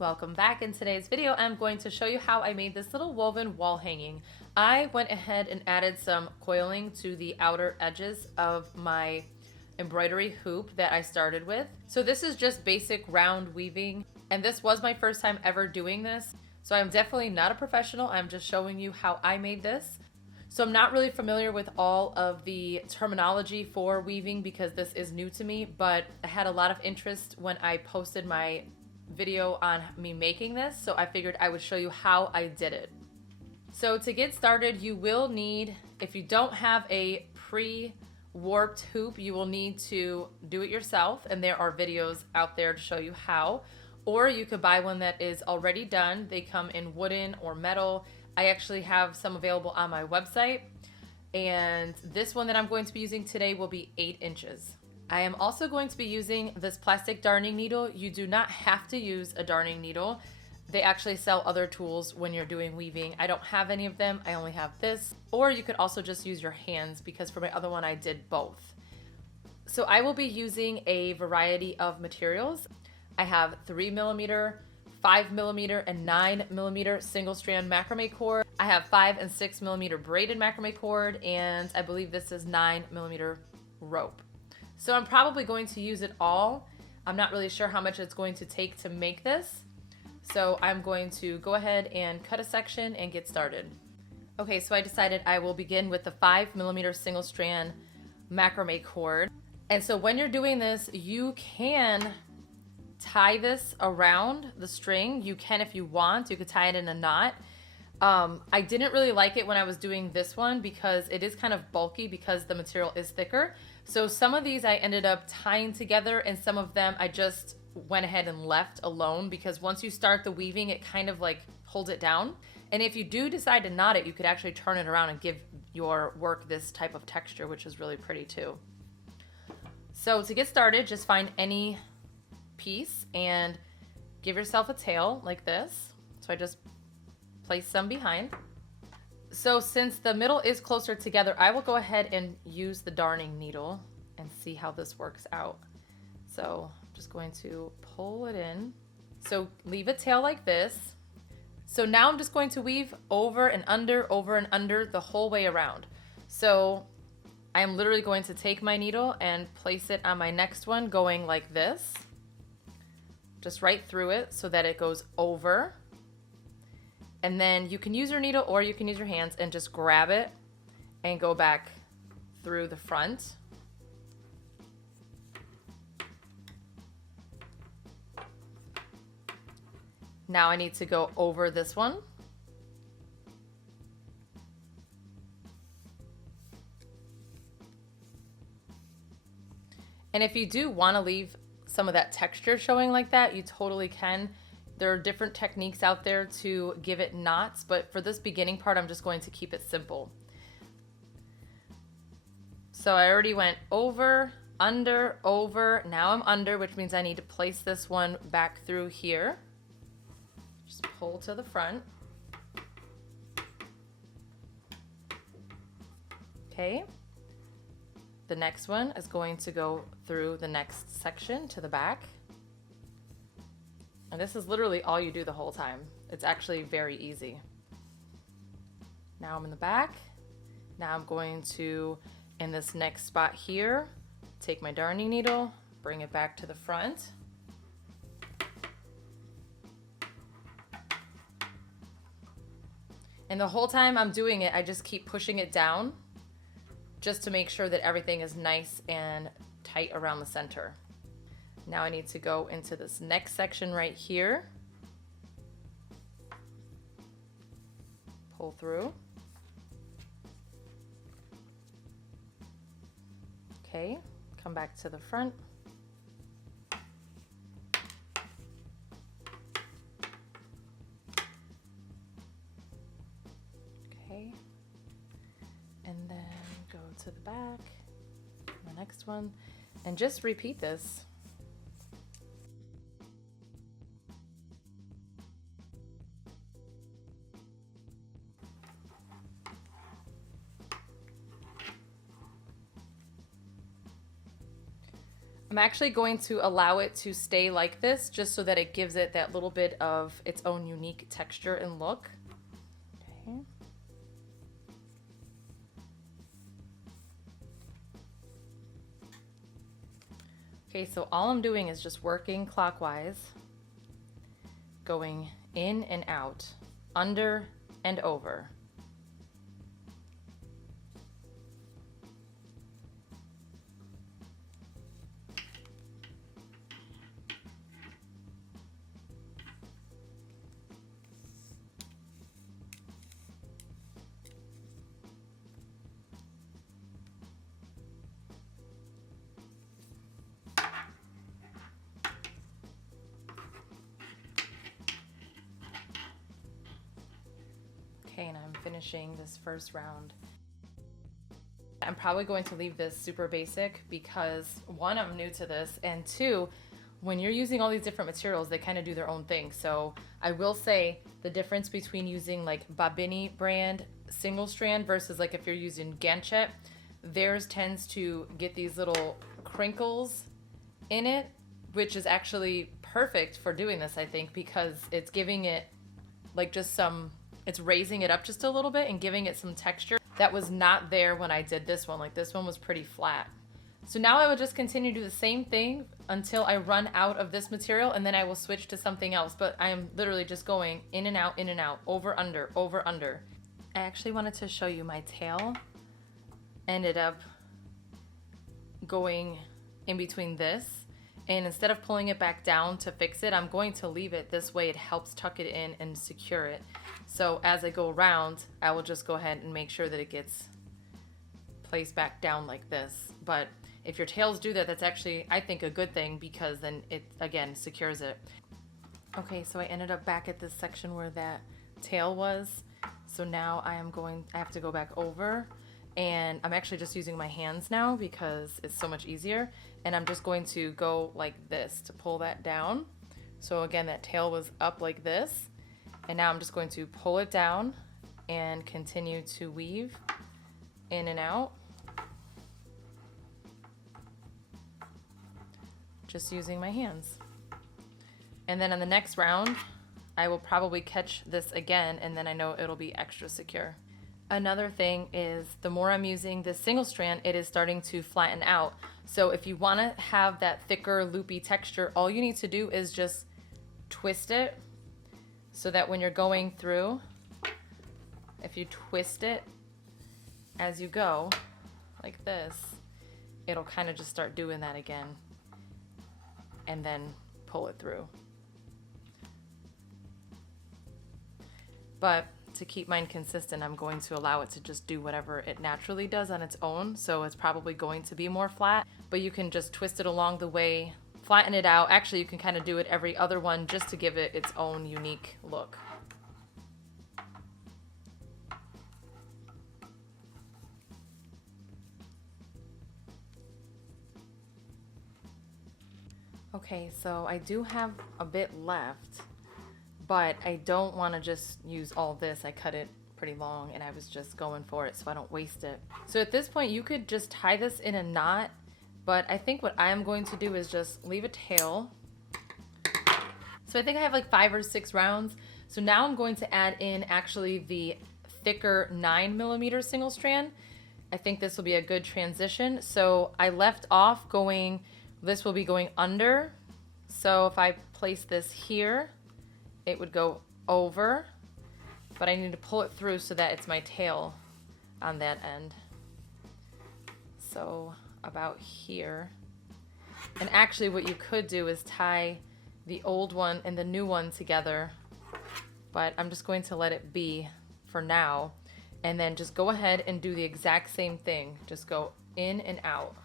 Welcome back. In today's video, I'm going to show you how I made this little woven wall hanging. I went ahead and added some coiling to the outer edges of my embroidery hoop that I started with. So this is just basic round weaving, and this was my first time ever doing this. So I'm definitely not a professional. I'm just showing you how I made this. So I'm not really familiar with all of the terminology for weaving because this is new to me, but I had a lot of interest when I posted my video on me making this, so I figured I would show you how I did it. So to get started, you will need, if you don't have a pre-warped hoop, you will need to do it yourself, and there are videos out there to show you how. Or you could buy one that is already done. They come in wooden or metal. I actually have some available on my website, and this one that I'm going to be using today will be 8 inches. I am also going to be using this plastic darning needle. You do not have to use a darning needle. They actually sell other tools when you're doing weaving. I don't have any of them. I only have this. Or you could also just use your hands because for my other one I did both. So I will be using a variety of materials. I have 3mm, 5mm, and 9mm single strand macrame cord. I have 5 and 6mm braided macrame cord, and I believe this is 9mm rope. So I'm probably going to use it all. I'm not really sure how much it's going to take to make this. So I'm going to go ahead and cut a section and get started. Okay, so I decided I will begin with the 5mm single strand macrame cord. And so when you're doing this, you can tie this around the string. You can if you want. You could tie it in a knot. I didn't really like it when I was doing this one because it is kind of bulky because the material is thicker. So some of these I ended up tying together, and some of them I just went ahead and left alone because once you start the weaving, it kind of like holds it down. And if you do decide to knot it, you could actually turn it around and give your work this type of texture, which is really pretty too. So to get started, just find any piece and give yourself a tail like this. So I just place some behind. So since the middle is closer together, I will go ahead and use the darning needle and see how this works out. So I'm just going to pull it in. So leave a tail like this. So now I'm just going to weave over and under the whole way around. So I'm literally going to take my needle and place it on my next one going like this. Just right through it so that it goes over. And then you can use your needle or you can use your hands and just grab it and go back through the front. Now I need to go over this one. And if you do want to leave some of that texture showing like that, you totally can. There are different techniques out there to give it knots, but for this beginning part, I'm just going to keep it simple. So I already went over, under, over. Now I'm under, which means I need to place this one back through here. Just pull to the front. Okay. The next one is going to go through the next section to the back. And this is literally all you do the whole time. It's actually very easy. Now I'm in the back. Now I'm going to, in this next spot here, take my darning needle, bring it back to the front. And the whole time I'm doing it, I just keep pushing it down just to make sure that everything is nice and tight around the center. Now I need to go into this next section right here. Pull through. Okay, come back to the front. Okay, and then go to the back, the next one, and just repeat this. I'm actually going to allow it to stay like this just so that it gives it that little bit of its own unique texture and look. Okay. Okay, so all I'm doing is just working clockwise, going in and out, under and over. Okay, and I'm finishing this first round. I'm probably going to leave this super basic because one, I'm new to this, and two, when you're using all these different materials, they kind of do their own thing. So I will say the difference between using like Babini brand single strand versus like if you're using Ganchet, theirs tends to get these little crinkles in it, which is actually perfect for doing this, I think, because it's giving it like just some, it's raising it up just a little bit and giving it some texture that was not there when I did this one. Like this one was pretty flat. So now I will just continue to do the same thing until I run out of this material, and then I will switch to something else. But I am literally just going in and out, over, under, over, under. I actually wanted to show you my tail ended up going in between this. And instead of pulling it back down to fix it, I'm going to leave it this way. It helps tuck it in and secure it. So as I go around, I will just go ahead and make sure that it gets placed back down like this. But if your tails do that, that's actually, I think, a good thing because then it, again, secures it. Okay, so I ended up back at this section where that tail was. So now I have to go back over, and I'm actually just using my hands now because it's so much easier. And I'm just going to go like this to pull that down. So again, that tail was up like this. And now I'm just going to pull it down and continue to weave in and out. Just using my hands. And then on the next round, I will probably catch this again, and then I know it'll be extra secure. Another thing is the more I'm using this single strand, it is starting to flatten out. So if you want to have that thicker loopy texture, all you need to do is just twist it so that when you're going through, if you twist it as you go like this, it'll kind of just start doing that again and then pull it through. But to keep mine consistent, I'm going to allow it to just do whatever it naturally does on its own. So it's probably going to be more flat, but you can just twist it along the way, flatten it out. Actually, you can kind of do it every other one just to give it its own unique look. Okay, so I do have a bit left, but I don't want to just use all this. I cut it pretty long and I was just going for it so I don't waste it. So at this point you could just tie this in a knot, but I think what I am going to do is just leave a tail. So I think I have like 5 or 6 rounds. So now I'm going to add in actually the thicker 9mm single strand. I think this will be a good transition. So I left off going, this will be going under. So if I place this here, it would go over, but I need to pull it through so that it's my tail on that end. So about here. And actually what you could do is tie the old one and the new one together, but I'm just going to let it be for now, and then just go ahead and do the exact same thing. Just go in and out.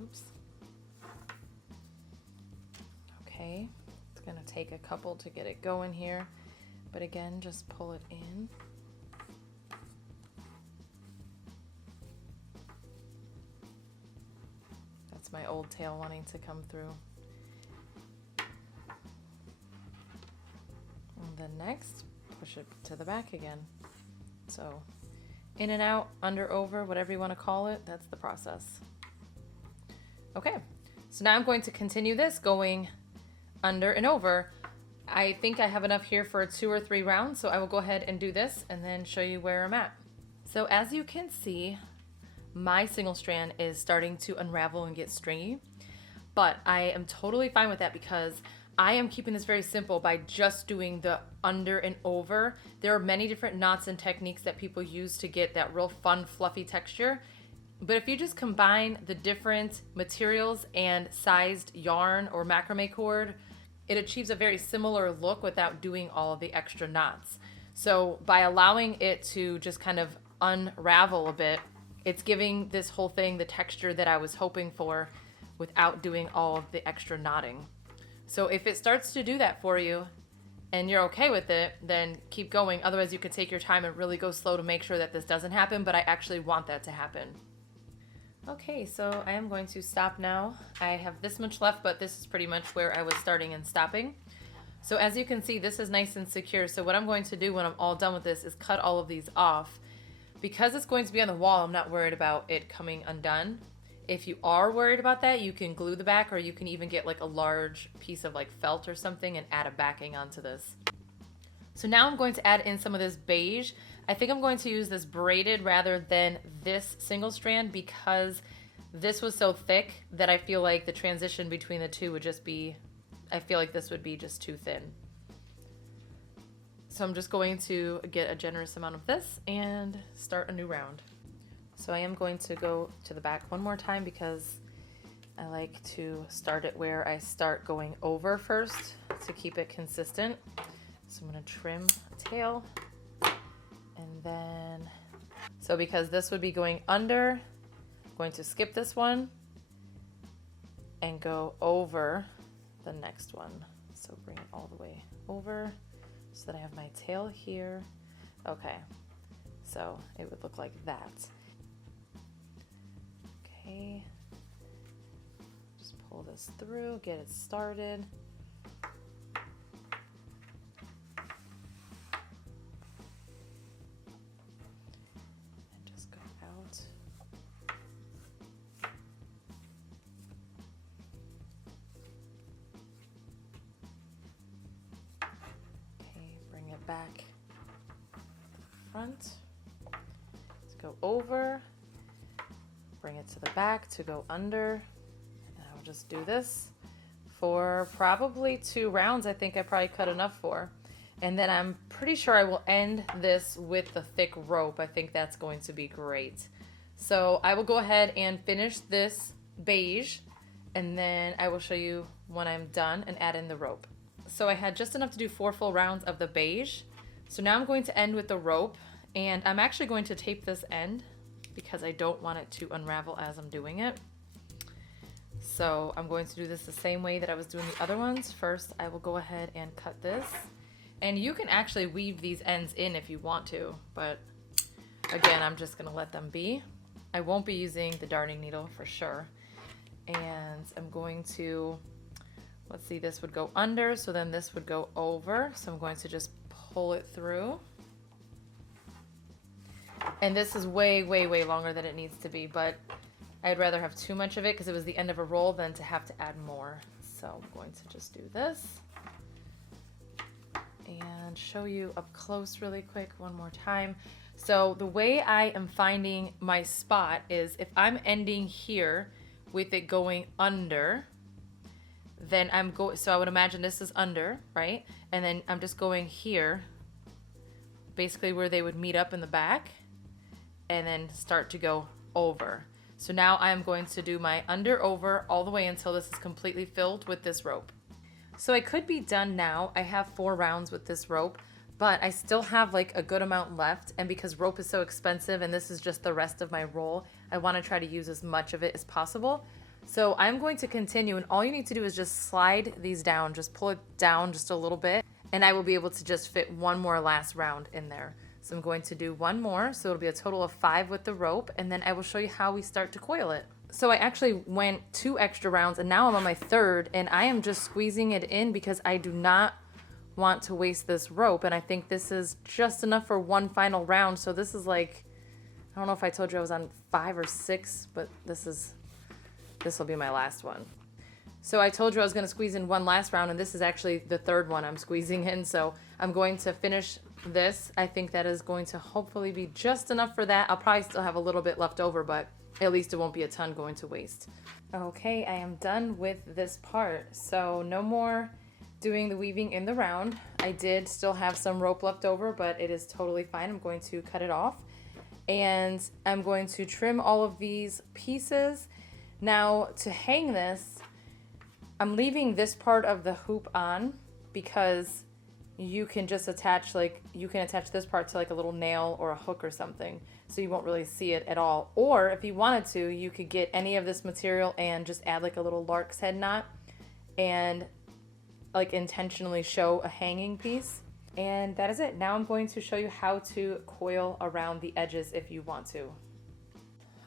Oops. Okay, it's gonna take a couple to get it going here, but again, just pull it in. That's my old tail wanting to come through. And then next, push push it to the back again. So in and out, under, over, whatever you want to call it, that's the process. Okay, so now I'm going to continue this going under and over. I think I have enough here for 2 or 3 rounds, so I will go ahead and do this and then show you where I'm at. So as you can see, my single strand is starting to unravel and get stringy, but I am totally fine with that because I am keeping this very simple by just doing the under and over. There are many different knots and techniques that people use to get that real fun, fluffy texture. But if you just combine the different materials and sized yarn or macrame cord, it achieves a very similar look without doing all of the extra knots. So by allowing it to just kind of unravel a bit, it's giving this whole thing the texture that I was hoping for without doing all of the extra knotting. So if it starts to do that for you and you're okay with it, then keep going. Otherwise you could take your time and really go slow to make sure that this doesn't happen, but I actually want that to happen. Okay, so I am going to stop now. I have this much left, but this is pretty much where I was starting and stopping. So as you can see, this is nice and secure. So what I'm going to do when I'm all done with this is cut all of these off. Because it's going to be on the wall, I'm not worried about it coming undone. If you are worried about that, you can glue the back, or you can even get like a large piece of like felt or something and add a backing onto this. So now I'm going to add in some of this beige. I think I'm going to use this braided rather than this single strand because this was so thick that I feel like the transition between the two would just be, I feel like this would be just too thin. So I'm just going to get a generous amount of this and start a new round. So I am going to go to the back one more time because I like to start it where I start going over first to keep it consistent. So I'm going to trim a tail, and then, so because this would be going under, I'm going to skip this one and go over the next one. So bring it all the way over so that I have my tail here. Okay, so it would look like that. Okay, just pull this through, get it started. And just go out. Okay, bring it back front. Let's go over. Bring it to the back to go under, and I'll just do this for probably 2 rounds. I think I probably cut enough for, and then I'm pretty sure I will end this with the thick rope. I think that's going to be great. So I will go ahead and finish this beige, and then I will show you when I'm done and add in the rope. So I had just enough to do 4 full rounds of the beige. So now I'm going to end with the rope, and I'm actually going to tape this end because I don't want it to unravel as I'm doing it. So I'm going to do this the same way that I was doing the other ones. First, I will go ahead and cut this. And you can actually weave these ends in if you want to, but again, I'm just gonna let them be. I won't be using the darning needle for sure. And I'm going to, let's see, this would go under, so then this would go over. So I'm going to just pull it through. And this is way, way, way longer than it needs to be, but I'd rather have too much of it because it was the end of a roll than to have to add more. So I'm going to just do this and show you up close really quick one more time. So the way I am finding my spot is if I'm ending here with it going under, then I'm going, so I would imagine this is under, right? And then I'm just going here, basically where they would meet up in the back, and then start to go over. So now I'm going to do my under over all the way until this is completely filled with this rope. So I could be done now. I have 4 rounds with this rope, but I still have like a good amount left. And because rope is so expensive and this is just the rest of my roll, I want to try to use as much of it as possible. So I'm going to continue, and all you need to do is just slide these down, just pull it down just a little bit, and I will be able to just fit one more last round in there. So I'm going to do one more, so it'll be a total of 5 with the rope, and then I will show you how we start to coil it. So I actually went 2 extra rounds, and now I'm on my 3rd, and I am just squeezing it in because I do not want to waste this rope, and I think this is just enough for one final round. So this is like, I don't know if I told you I was on 5 or 6, but this will be my last one. So I told you I was going to squeeze in one last round, and this is actually the third one I'm squeezing in. So I'm going to finish this. I think that is going to hopefully be just enough for that. I'll probably still have a little bit left over, but at least it won't be a ton going to waste. Okay, I am done with this part. So no more doing the weaving in the round. I did still have some rope left over, but it is totally fine. I'm going to cut it off, and I'm going to trim all of these pieces. Now to hang this, I'm leaving this part of the hoop on because you can just attach, like, you can attach this part to like a little nail or a hook or something, so you won't really see it at all. Or if you wanted to, you could get any of this material and just add like a little lark's head knot and like intentionally show a hanging piece. And that is it. Now I'm going to show you how to coil around the edges if you want to.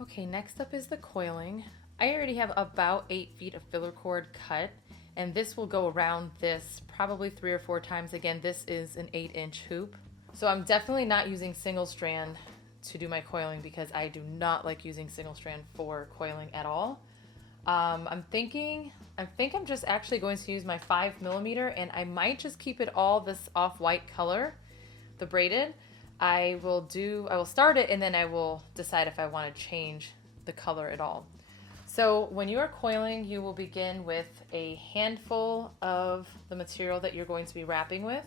Okay, next up is the coiling. I already have about 8 feet of filler cord cut, and this will go around this probably 3 or 4 times. Again, this is an 8-inch hoop. So I'm definitely not using single strand to do my coiling because I do not like using single strand for coiling at all. I think I'm just actually going to use my 5mm, and I might just keep it all this off-white color, the braided. I will start it, and then I will decide if I want to change the color at all. So when you are coiling, you will begin with a handful of the material that you're going to be wrapping with.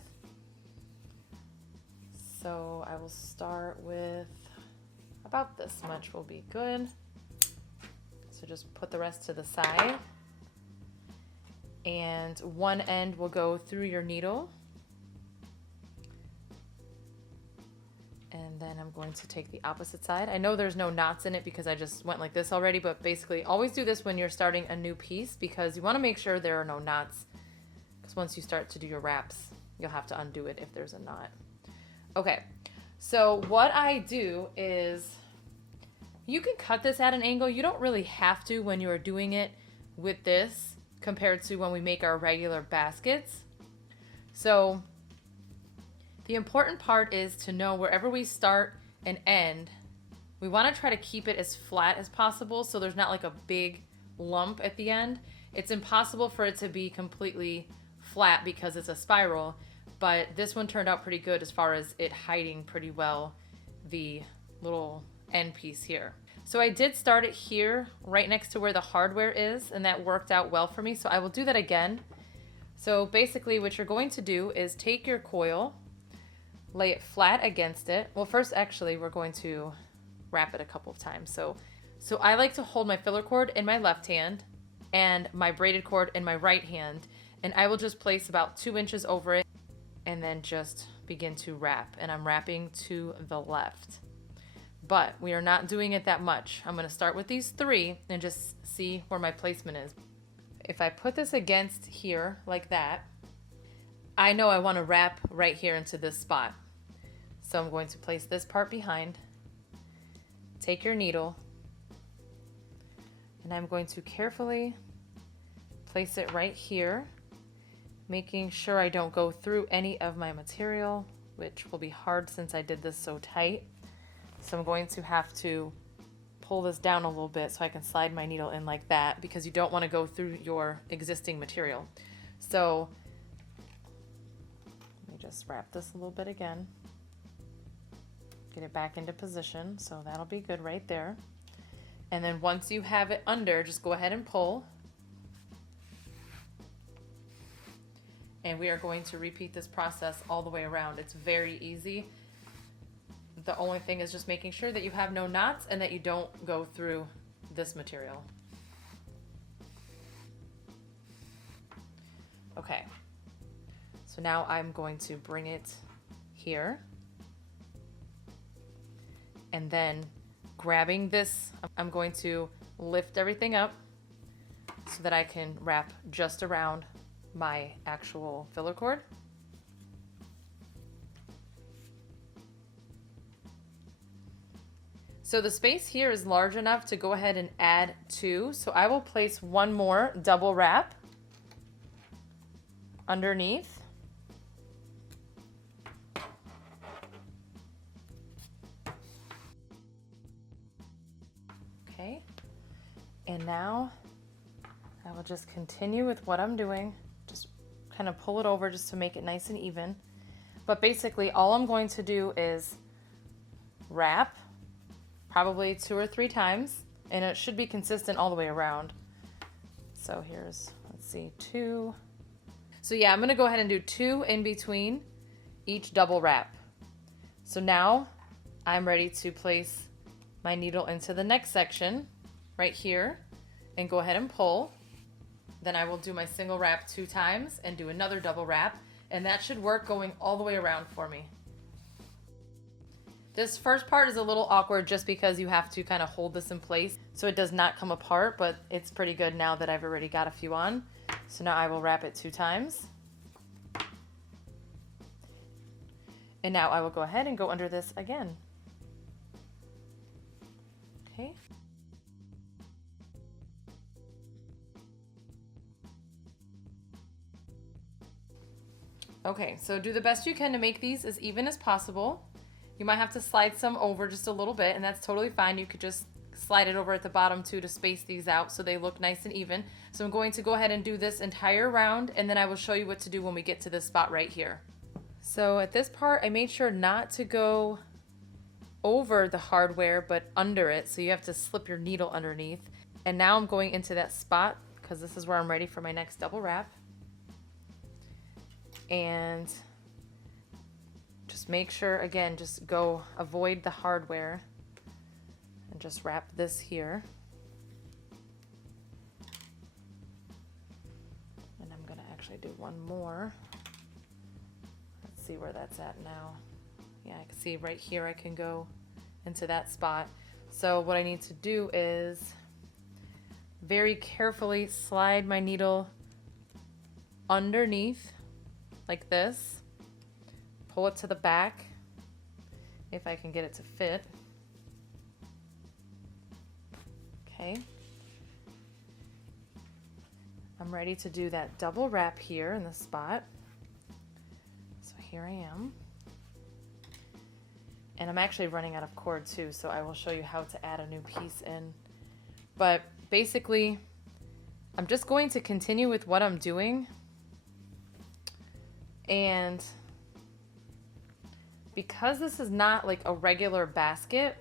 So I will start with about this much will be good. So just put the rest to the side. And one end will go through your needle. And then I'm going to take the opposite side. I know there's no knots in it because I just went like this already, but basically always do this when you're starting a new piece because you want to make sure there are no knots, because once you start to do your wraps, you'll have to undo it if there's a knot. Okay, so what I do is you can cut this at an angle. You don't really have to when you are doing it with this compared to when we make our regular baskets. So the important part is to know wherever we start and end, we want to try to keep it as flat as possible so there's not like a big lump at the end. It's impossible for it to be completely flat because it's a spiral, but this one turned out pretty good as far as it hiding pretty well the little end piece here. So I did start it here right next to where the hardware is, and that worked out well for me, so I will do that again. So basically what you're going to do is take your coil, lay it flat against it. Well, first, actually, we're going to wrap it a couple of times. So I like to hold my filler cord in my left hand and my braided cord in my right hand, and I will just place about 2 inches over it and then just begin to wrap. And I'm wrapping to the left. But we are not doing it that much. I'm going to start with these 3 and just see where my placement is. If I put this against here like that, I know I want to wrap right here into this spot. So I'm going to place this part behind, take your needle, and I'm going to carefully place it right here, making sure I don't go through any of my material, which will be hard since I did this so tight. So I'm going to have to pull this down a little bit so I can slide my needle in like that, because you don't want to go through your existing material. So let me just wrap this a little bit again. Get it back into position, so that'll be good right there. And then once you have it under, just go ahead and pull. And we are going to repeat this process all the way around. It's very easy. The only thing is just making sure that you have no knots and that you don't go through this material. Okay, so now I'm going to bring it here. And then grabbing this, I'm going to lift everything up so that I can wrap just around my actual filler cord. So the space here is large enough to go ahead and add 2. So I will place one more double wrap underneath. Okay, and now I will just continue with what I'm doing. Just kind of pull it over just to make it nice and even. But basically all I'm going to do is wrap probably 2 or 3 times, and it should be consistent all the way around. So here's, let's see, 2. So yeah, I'm gonna go ahead and do 2 in between each double wrap. So now I'm ready to place my needle into the next section right here and go ahead and pull. Then I will do my single wrap 2 times and do another double wrap, and that should work going all the way around for me. This first part is a little awkward just because you have to kind of hold this in place so it does not come apart, but it's pretty good now that I've already got a few on. So now I will wrap it 2 times. And now I will go ahead and go under this again. Okay. Okay, so do the best you can to make these as even as possible. You might have to slide some over just a little bit, and that's totally fine. You could just slide it over at the bottom too to space these out so they look nice and even. So I'm going to go ahead and do this entire round, and then I will show you what to do when we get to this spot right here. So at this part, I made sure not to go over the hardware, but under it. So you have to slip your needle underneath. And now I'm going into that spot because this is where I'm ready for my next double wrap. And just make sure, again, just avoid the hardware and just wrap this here. And I'm gonna actually do one more. Let's see where that's at now. Yeah, I can see right here I can go into that spot. So what I need to do is very carefully slide my needle underneath like this. Pull it to the back if I can get it to fit. Okay. I'm ready to do that double wrap here in the spot. So here I am. And I'm actually running out of cord too, so I will show you how to add a new piece in. But basically, I'm just going to continue with what I'm doing. And because this is not like a regular basket,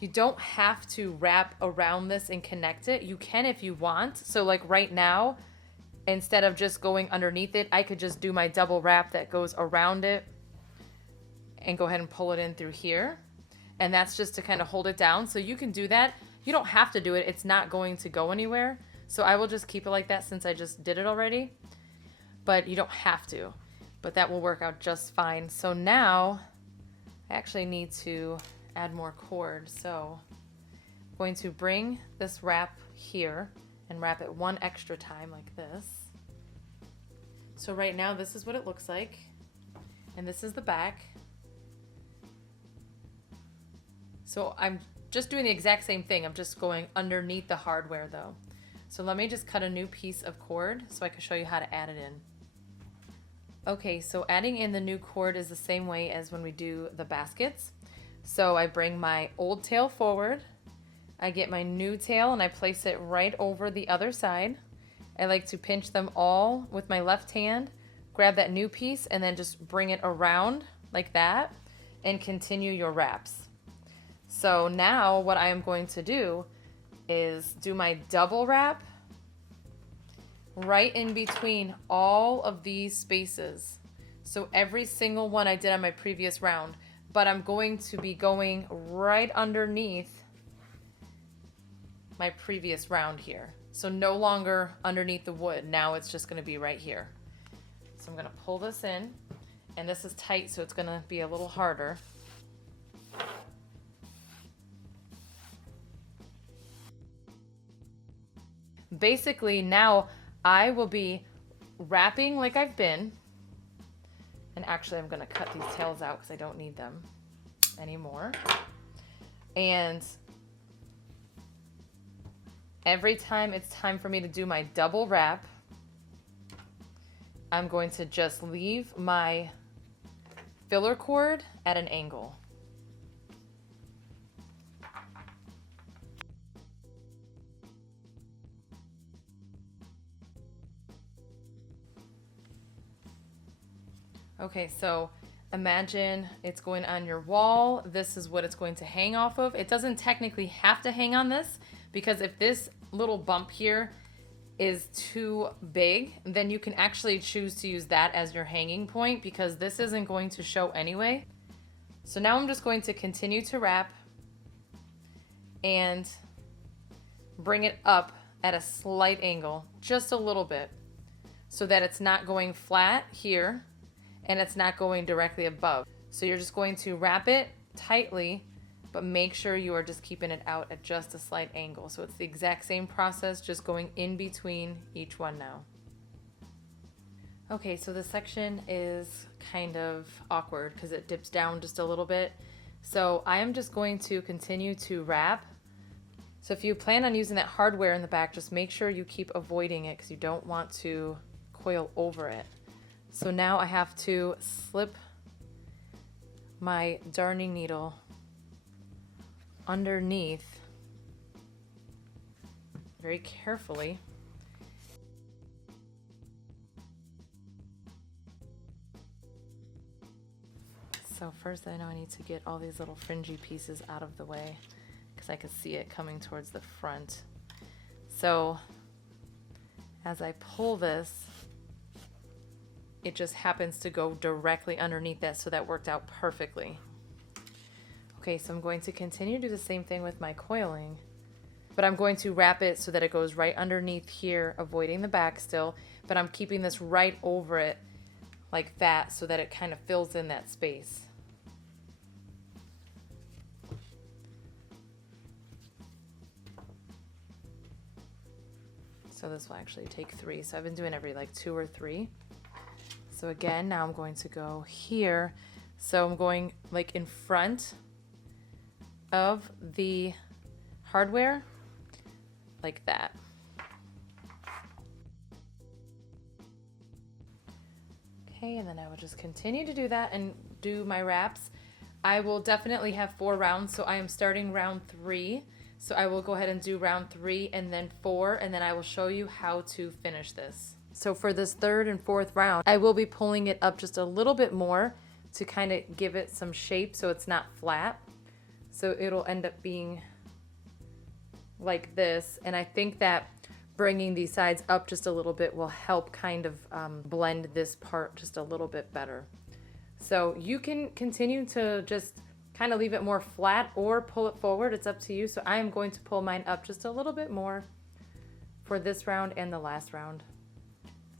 you don't have to wrap around this and connect it. You can if you want. So like right now, instead of just going underneath it, I could just do my double wrap that goes around it and go ahead and pull it in through here. And that's just to kind of hold it down. So you can do that. You don't have to do it. It's not going to go anywhere. So I will just keep it like that since I just did it already. But you don't have to. But that will work out just fine. So now I actually need to add more cord. So I'm going to bring this wrap here and wrap it one extra time like this. So right now this is what it looks like. And this is the back. So I'm just doing the exact same thing. I'm just going underneath the hardware though. So let me just cut a new piece of cord so I can show you how to add it in. Okay, so adding in the new cord is the same way as when we do the baskets. So I bring my old tail forward, I get my new tail and I place it right over the other side. I like to pinch them all with my left hand, grab that new piece and then just bring it around like that and continue your wraps. So now what I am going to do is do my double wrap right in between all of these spaces. So every single one I did on my previous round, but I'm going to be going right underneath my previous round here. So no longer underneath the wood. Now it's just going to be right here. So I'm going to pull this in, and this is tight, so it's going to be a little harder. Basically now I will be wrapping like I've been, and actually I'm going to cut these tails out because I don't need them anymore. And every time it's time for me to do my double wrap, I'm going to just leave my filler cord at an angle. Okay, so imagine it's going on your wall. This is what it's going to hang off of. It doesn't technically have to hang on this, because if this little bump here is too big, then you can actually choose to use that as your hanging point, because this isn't going to show anyway. So now I'm just going to continue to wrap and bring it up at a slight angle, just a little bit, so that it's not going flat here and it's not going directly above. So you're just going to wrap it tightly, but make sure you are just keeping it out at just a slight angle. So it's the exact same process, just going in between each one now. Okay, so this section is kind of awkward because it dips down just a little bit. So I am just going to continue to wrap. So if you plan on using that hardware in the back, just make sure you keep avoiding it because you don't want to coil over it. So now I have to slip my darning needle underneath very carefully. So first I know I need to get all these little fringy pieces out of the way because I can see it coming towards the front. So as I pull this, it just happens to go directly underneath that, so that worked out perfectly. Okay, so I'm going to continue to do the same thing with my coiling, but I'm going to wrap it so that it goes right underneath here, avoiding the back still, but I'm keeping this right over it like that so that it kind of fills in that space. So this will actually take 3. So I've been doing every like 2 or 3. So again, now I'm going to go here. So I'm going like in front of the hardware, like that. Okay, and then I will just continue to do that and do my wraps. I will definitely have 4 rounds, so I am starting round 3. So I will go ahead and do round 3 and then 4, and then I will show you how to finish this. So for this 3rd and 4th round, I will be pulling it up just a little bit more to kind of give it some shape so it's not flat. So it'll end up being like this. And I think that bringing these sides up just a little bit will help kind of blend this part just a little bit better. So you can continue to just kind of leave it more flat or pull it forward. It's up to you. So I am going to pull mine up just a little bit more for this round and the last round.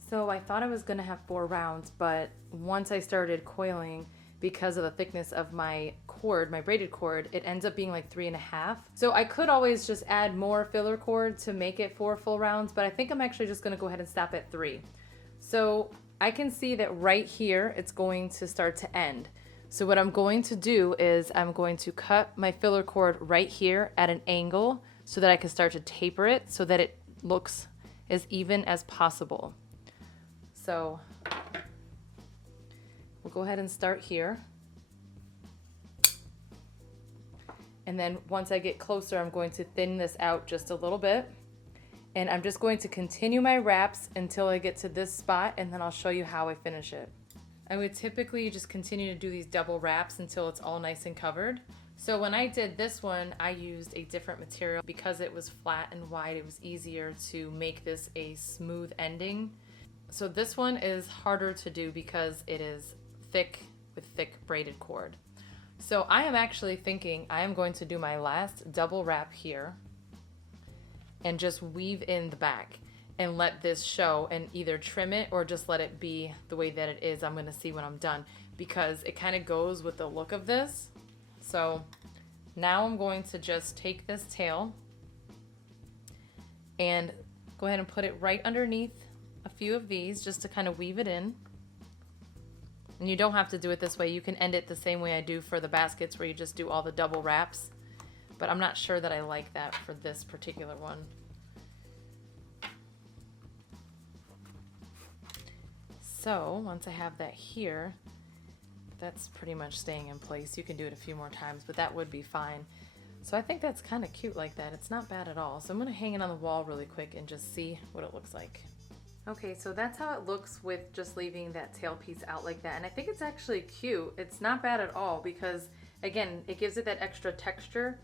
So I thought I was going to have 4 rounds, but once I started coiling, because of the thickness of my cord, my braided cord, it ends up being like 3.5. So I could always just add more filler cord to make it 4 full rounds, but I think I'm actually just going to go ahead and stop at 3. So I can see that right here, it's going to start to end. So what I'm going to do is I'm going to cut my filler cord right here at an angle so that I can start to taper it so that it looks as even as possible. So we'll go ahead and start here. And then once I get closer, I'm going to thin this out just a little bit. And I'm just going to continue my wraps until I get to this spot, and then I'll show you how I finish it. I would typically just continue to do these double wraps until it's all nice and covered. So when I did this one, I used a different material because it was flat and wide. It was easier to make this a smooth ending. So this one is harder to do because it is thick with thick braided cord. So I am actually thinking I am going to do my last double wrap here and just weave in the back and let this show and either trim it or just let it be the way that it is. I'm going to see when I'm done because it kind of goes with the look of this. So now I'm going to just take this tail and go ahead and put it right underneath a few of these just to kind of weave it in. And you don't have to do it this way. You can end it the same way I do for the baskets where you just do all the double wraps. But I'm not sure that I like that for this particular one. So once I have that here, that's pretty much staying in place. You can do it a few more times, but that would be fine. So I think that's kind of cute like that. It's not bad at all. So I'm going to hang it on the wall really quick and just see what it looks like. Okay, so that's how it looks with just leaving that tail piece out like that. And I think it's actually cute. It's not bad at all because, again, it gives it that extra texture.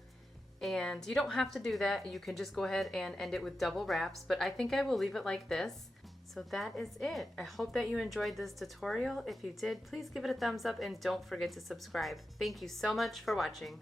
And you don't have to do that. You can just go ahead and end it with double wraps, but I think I will leave it like this. So that is it. I hope that you enjoyed this tutorial. If you did, please give it a thumbs up and don't forget to subscribe. Thank you so much for watching.